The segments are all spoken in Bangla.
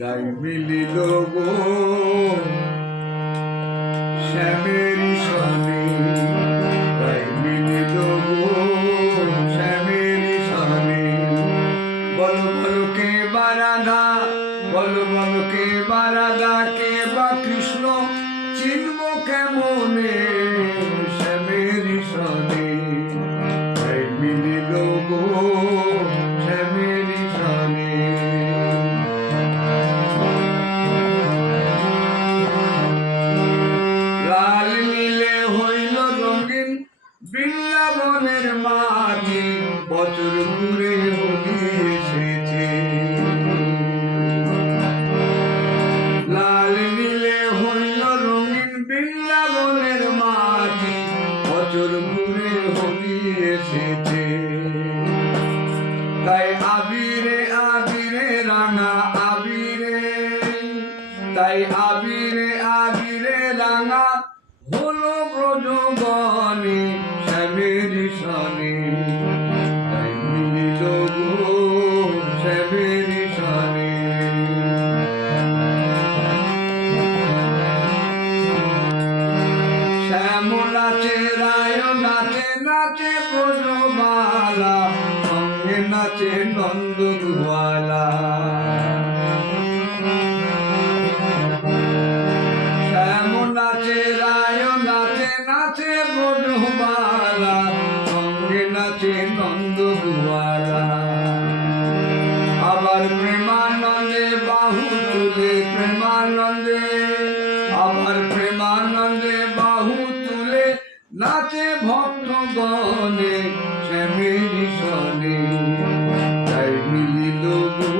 যাই মিলিল গো শ্যামের সনে, যাই মিলিল গো শ্যামের সনে। বল বল কে বা রাধা, বল বল কে বা রাধা, কে বা কৃষ্ণ চিনব কেমনে শ্যামের সনে। যাই মিলিল গো শ্যামের সনে। লাল নীলে হইল রঙিন বৃন্দাবনের মাটি, বছর ঘুরে হোলি এসেছে। লাল নীলে হইল রঙিন বৃন্দাবনের মাটি, বছর ঘুরে হোলি এসেছে। তাই আবিরে আবিরে রাঙা আবিরে, তাই আবিরে আবিরে রাঙা হলো ব্রজবনে শ্যামের সনে। তাই মিলিল গো শ্যামের সনে। শ্যাম নাচে রায় নাচে, নাচে ব্রজবালা, সঙ্গে নাচে নন্দ গোয়ালা। শ্যাম নাচে রায় নাচে, নাচে ব্রজবালা, সঙ্গে নাচে নন্দ গোয়ালা। আবার প্রেমানন্দে বাহু তুলে প্রেমানন্দে, আবার প্রেমানন্দে বাহু তুলে নাচে ভক্তগণে শ্যামের সনে। তাই মিলিল গো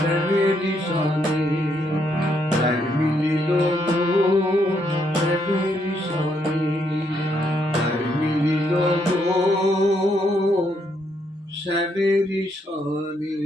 শ্যামের সনে, তাই মিলিল গো শ্যামের সনে, তাই মিলিল গো শ্যামের সনে।